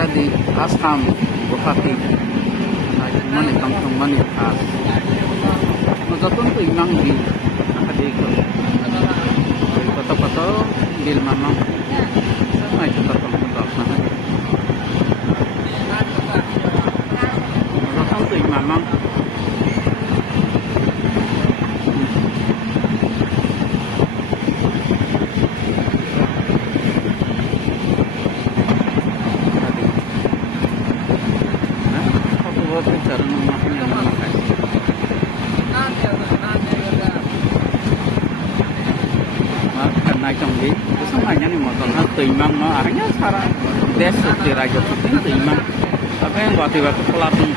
era di Assam, Guwahati, Mani Tangtong Mani Khas. Magatun to imang di nakadiko. Pato-pato bil mamang. Ay tatapang patok na. Magatun to imamang. Cara memakannya memakai. Karena canggih, itu semuanya nih motornya timang, akhirnya sekarang desuk di Raja Puting timang. Tapi yang waktu-waktu pelatih